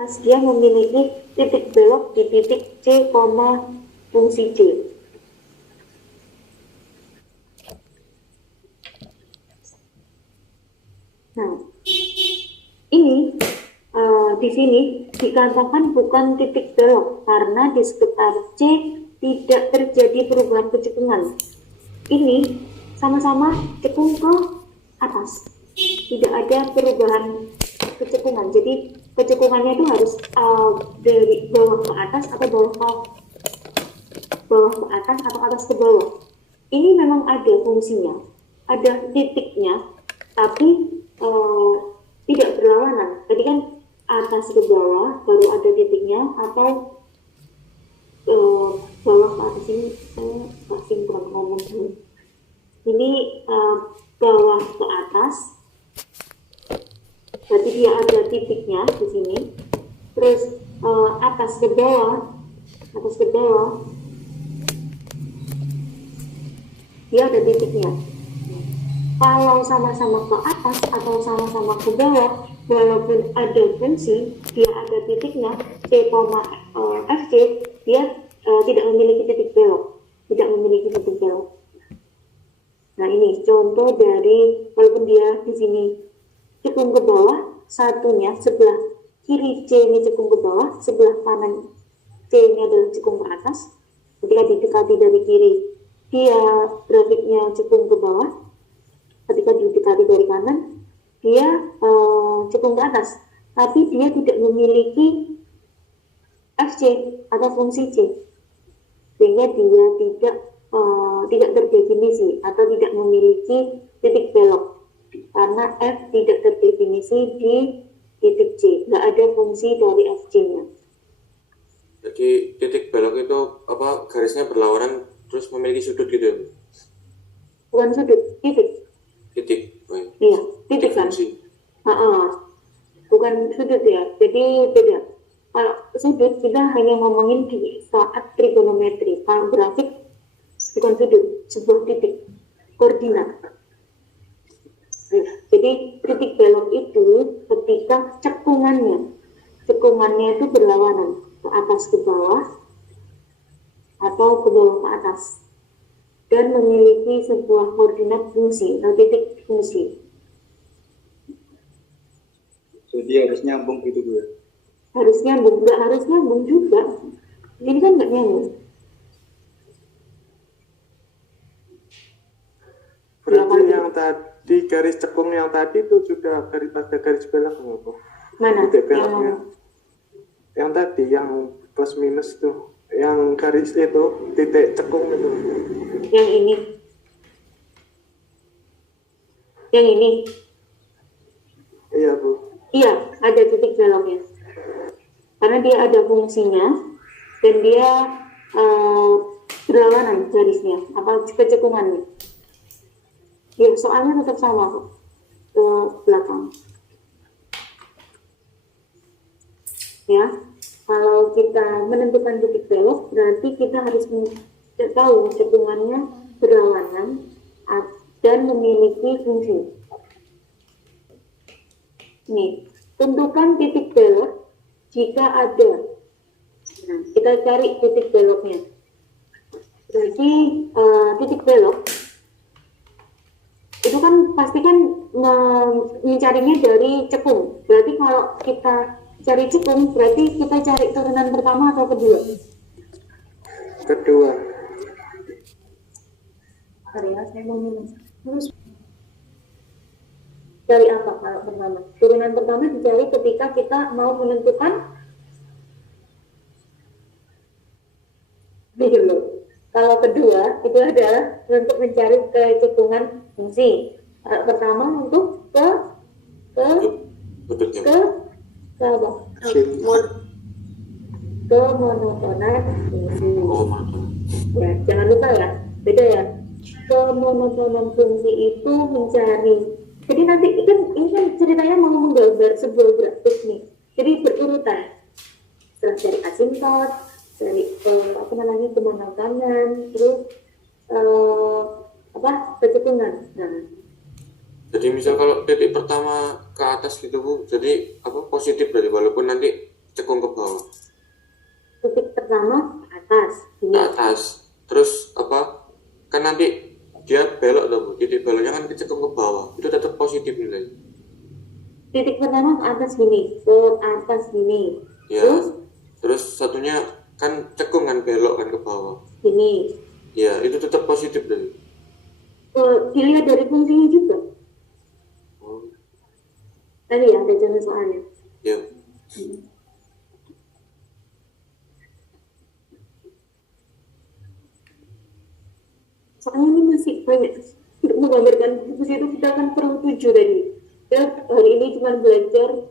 dia memiliki titik belok di titik C, fungsi C. Nah, ini di sini dikatakan bukan titik belok karena di sekitar C tidak terjadi perubahan kecekungan. Ini sama-sama cekung ke atas, tidak ada perubahan kecekungan. Jadi kecekungannya itu harus dari bawah ke atas atau bawah ke atas atau atas ke bawah. Ini memang ada fungsinya, ada titiknya, tapi tidak berlawanan. Tadi kan atas ke bawah baru ada titiknya, atau bawah ke atas. Ini saya masih kurang ngomong dulu. Ini bawah ke atas, berarti dia ada titiknya di sini. Terus atas ke bawah, dia ada titiknya. Kalau sama-sama ke atas atau sama-sama ke bawah, walaupun ada fungsi, dia ada titiknya C, Fc, dia tidak memiliki titik belok, Nah, ini contoh dari, walaupun dia di sini cekung ke bawah, satunya sebelah kiri C ini cekung ke bawah, sebelah kanan C ini adalah cekung ke atas. Ketika didekati dari kiri, dia grafiknya cekung ke bawah. Ketika didekati dari kanan, dia cekung ke atas, tapi dia tidak memiliki Fc atau fungsi C, sehingga dia tidak terdefinisi atau tidak memiliki titik belok, karena F tidak terdefinisi di titik C, nggak ada fungsi dari Fc-nya. Jadi titik belok itu apa, garisnya berlawanan terus memiliki sudut gitu? Bukan sudut, titik. Iya, titik kan. Bukan sudut ya, jadi beda. Kalau sudut kita hanya ngomongin di saat trigonometri. Kalau grafik bukan sudut, sebuah titik koordinat. Jadi titik belok itu ketika cekungannya itu berlawanan, ke atas ke bawah atau ke bawah ke atas, dan memiliki sebuah koordinat fungsi atau titik fungsi. Jadi harus nyambung gitu Bu? Harus nyambung, nggak harus nyambung juga. Ini kan nggak nyambung. Berarti yang tadi garis cekung yang tadi itu juga ada garis belok nggak? Mana? Titik beloknya. Yang tadi yang plus minus tuh, yang garis itu titik cekung itu. Yang ini. Iya Bu. Iya, ada titik beloknya. Karena dia ada fungsinya dan dia berlawanan garisnya, apa kecekungannya. Ya, soalnya tetap sama kok ke belakang. Ya, kalau kita menentukan titik belok, berarti kita harus tahu cekungannya berlawanan dan memiliki fungsi. Nih, tentukan titik belok jika ada. Nah, kita cari titik beloknya. Berarti titik belok itu kan pasti kan mencarinya dari cekung. Berarti kalau kita cari cekung, berarti kita cari turunan pertama atau kedua? Kedua. Ya, saya mau minum. Cari apa kalau pertama? Turunan pertama dicari ketika kita mau menentukan Kalau kedua itu adalah untuk mencari kecekungan fungsi. Kalau pertama untuk ke monotonan fungsi. Ya, jangan lupa ya, beda ya. Kemonotonan fungsi itu mencari. Jadi nanti ini kan ceritanya mau menggambar sebuah grafik nih. Jadi berurutan. Setelah dari asimtot, dari kemonotonan, terus kecekungan. Nah, jadi misal kalau titik pertama ke atas gitu Bu, jadi apa positif berarti, walaupun nanti atas. Terus apa? Kan nanti dia belok tuh, Bu. Titik beloknya kan kecekung ke bawah. Itu tetap positif nilai. Titik pertama ke atas gini. Ya. Terus Terus satunya kan cekung kan belok kan ke bawah. gini. Ya, itu tetap positif dari. Dilihat dari fungsinya juga. Oh, Tadi ya, ada contoh soalnya. ya. Soalnya ini masih banyak. Untuk menggambarkan fungsi itu kita akan perlu 7 tadi. Ya, hari ini cuma belajar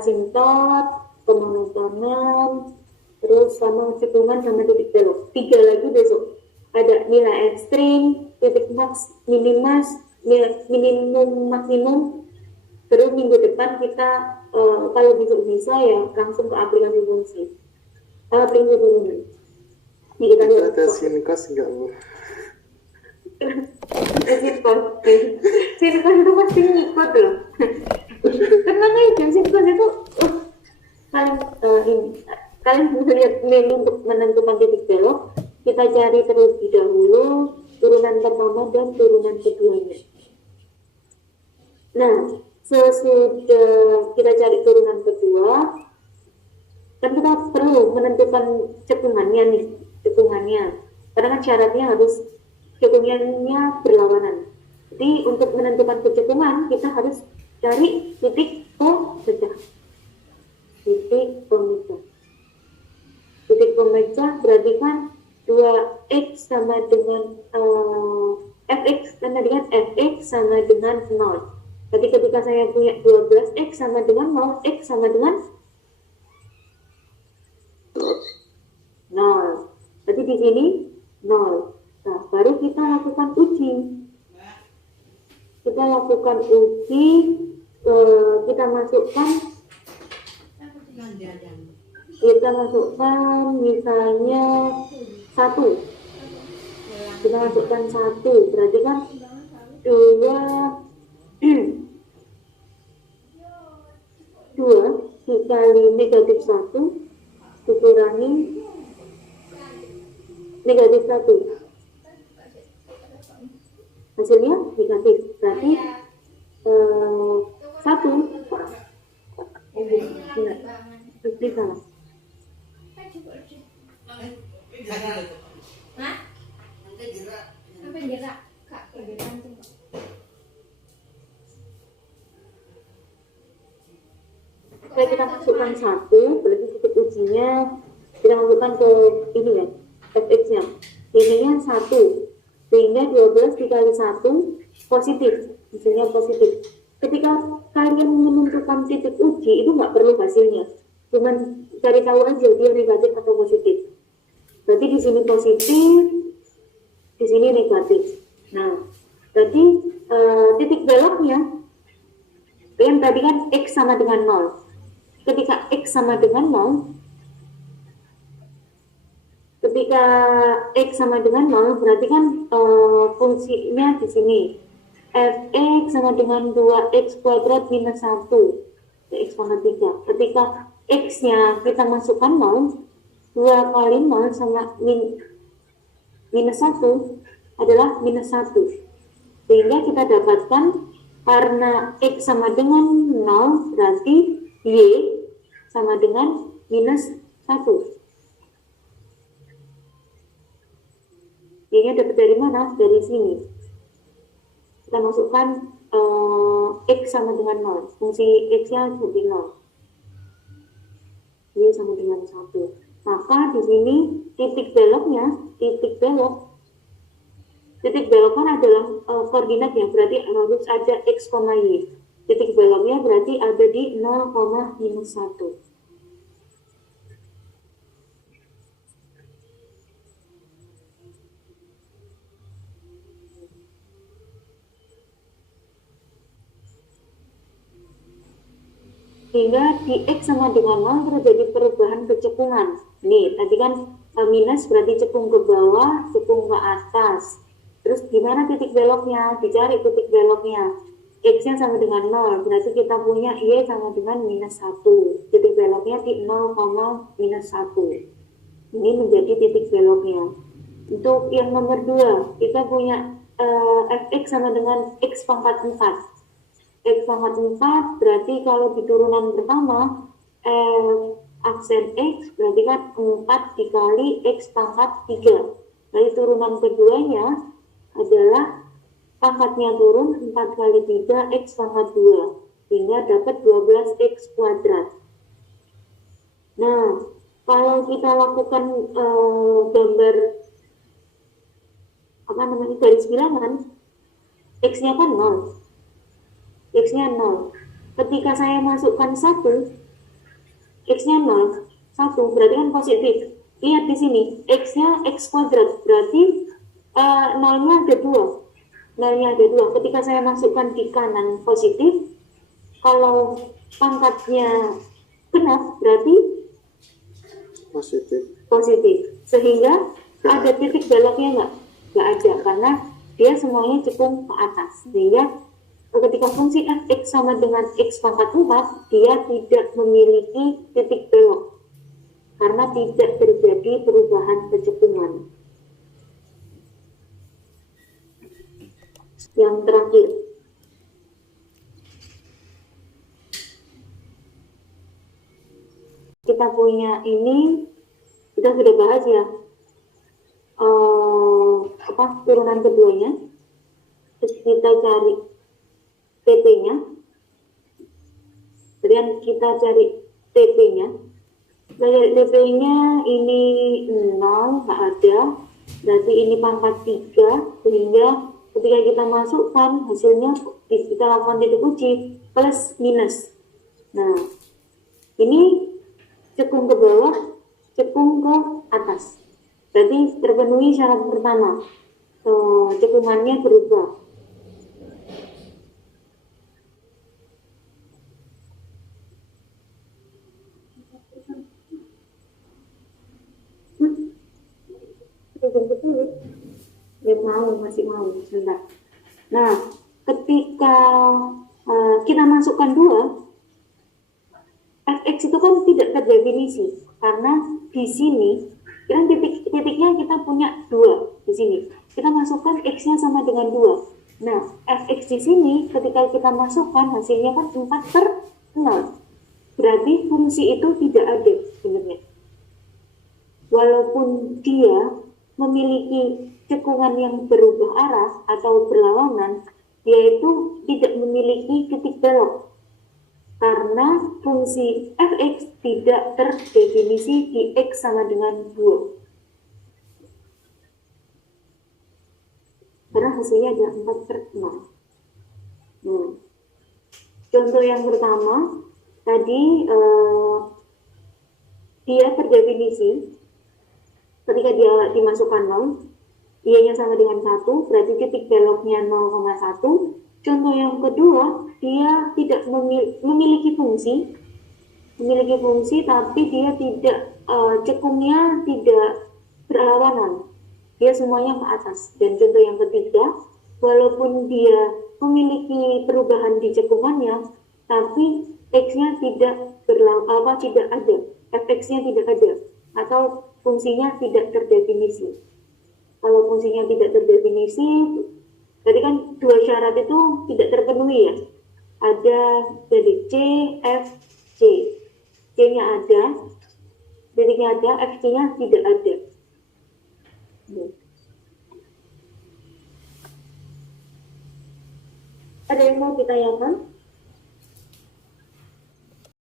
asintot, pemonotonan, terus sama cekungan sama titik belok. 3 lagi besok. Ada nilai ekstrim, titik max, minimas, minimum, maksimum. Terus minggu depan kita kalau bisa ya langsung ke aplikasi fungsi. Aplikasi turunan. Ini kita Itu lihat. ada sinkos nggak, Bu? Sinkos itu pasti ngikut loh. Tenang aja, sinkos itu kalian ini kalian bisa lihat menu untuk menentukan titik belok. Kita cari terlebih dahulu turunan pertama dan turunan keduanya. Nah, sesudah kita cari turunan kedua, kan kita perlu menentukan cekungannya. Karena kan syaratnya harus cekungannya berlawanan. Jadi untuk menentukan kecekungan kita harus cari titik pemecah. Titik pemecah berarti kan 2x sama dengan fx sama dengan fx sama dengan 0. Jadi ketika saya punya 12x sama dengan 0, x sama dengan 0. Jadi di sini 0. Nah, baru kita lakukan uji. Kita masukkan misalnya 1. Kita masukkan 1, berarti kan 2 dikali negatif 1 dikurangi negatif 1. Hasilnya negatif. Berarti 1. Enggak. Itu salah. Kalau kita masukkan 1, berarti titik ujinya kita masukkan ke ini ya, fx-nya. Ininya 1, sehingga 12 dikali 1 positif, hasilnya positif. Ketika kalian menentukan titik uji, itu nggak perlu hasilnya, cuman cari tahu aja dia negatif atau positif. Berarti di sini positif, di sini negatif. Nah, berarti titik beloknya yang tadi kan x sama dengan 0. Ketika x sama dengan 0, berarti kan fungsinya di sini fx sama dengan 2x kuadrat minus 1 x pangkat 3. Ketika x-nya kita masukkan 0, 2 kali 0 sama minus 1 adalah minus 1. Sehingga kita dapatkan karena x sama dengan 0, berarti y sama dengan minus 1. Y-nya dapat dari mana? Dari sini. Kita masukkan x sama dengan 0. Fungsi x-nya jadi 0. Y sama dengan 1. Maka di sini titik belok kan adalah koordinatnya, berarti harus ada x, y. Titik beloknya berarti ada di 0, minus 1. Sehingga di x sama dengan 0 terjadi perubahan kecekungan. Nih, tadi kan minus berarti cekung ke bawah, cekung ke atas. Terus gimana titik beloknya? Dicari titik beloknya. X-nya sama dengan 0, berarti kita punya Y sama dengan minus 1. Titik beloknya di 0, minus 1. Ini menjadi titik beloknya. Untuk yang nomor 2, kita punya fx sama dengan x pangkat 4. X pangkat 4 berarti kalau di turunan pertama aksen x berarti kan 4 dikali x pangkat 3. Dari turunan keduanya adalah pangkatnya turun 4 kali 3 x pangkat 2 sehingga dapat 12x kuadrat. Nah, kalau kita lakukan gambar garis bilangan, x-nya kan 0. X-nya 0. Ketika saya masukkan 1, x-nya 0, 1 berarti kan positif. Lihat di sini, x-nya x kuadrat, berarti 0-nya ada 2. 0-nya ada 2. Ketika saya masukkan di kanan positif, kalau pangkatnya genap berarti positif. Sehingga ada titik beloknya nggak ada, karena dia semuanya cekung ke atas. Sehingga ketika fungsi fx sama dengan x pangkat 4, dia tidak memiliki titik belok karena tidak terjadi perubahan kecekungan. Yang terakhir, kita punya ini, kita sudah bahas ya, turunan keduanya. Terus kita cari TP-nya, kemudian kita cari TP-nya. TP-nya ini 0, nggak ada, berarti ini pangkat 3, sehingga ketika kita masukkan hasilnya kita lakukan titik uji plus minus. Nah, ini cekung ke bawah, cekung ke atas. Berarti terpenuhi syarat pertama, cekungannya berubah. Masih mau sebentar. Nah, ketika kita masukkan 2, fx itu kan tidak terdefinisi karena di sini kan titiknya kita punya 2 di sini. Kita masukkan x-nya sama dengan 2. Nah, fx di sini ketika kita masukkan hasilnya kan 4/0. Berarti fungsi itu tidak ada sebenarnya. Walaupun dia memiliki cekungan yang berubah arah atau berlawanan, dia itu tidak memiliki titik belok karena fungsi fx tidak terdefinisi di x sama dengan 2. Karena hasilnya ada 4/0. Contoh yang pertama tadi, dia terdefinisi ketika dia dimasukkan 0, i-nya sama dengan 1, berarti titik beloknya 0,1. Contoh yang kedua, dia tidak memiliki fungsi, tapi dia tidak, cekungnya tidak berlawanan, dia semuanya ke atas. Dan contoh yang ketiga, walaupun dia memiliki perubahan di cekungannya, tapi x-nya tidak ada, fx-nya tidak ada, atau fungsinya tidak terdefinisi. Kalau fungsinya tidak terdefinisi, tadi kan 2 syarat itu tidak terpenuhi ya. Ada jadi C, F, C. C-nya ada, titiknya ada, F-nya tidak ada. Ada yang mau ditanyakan?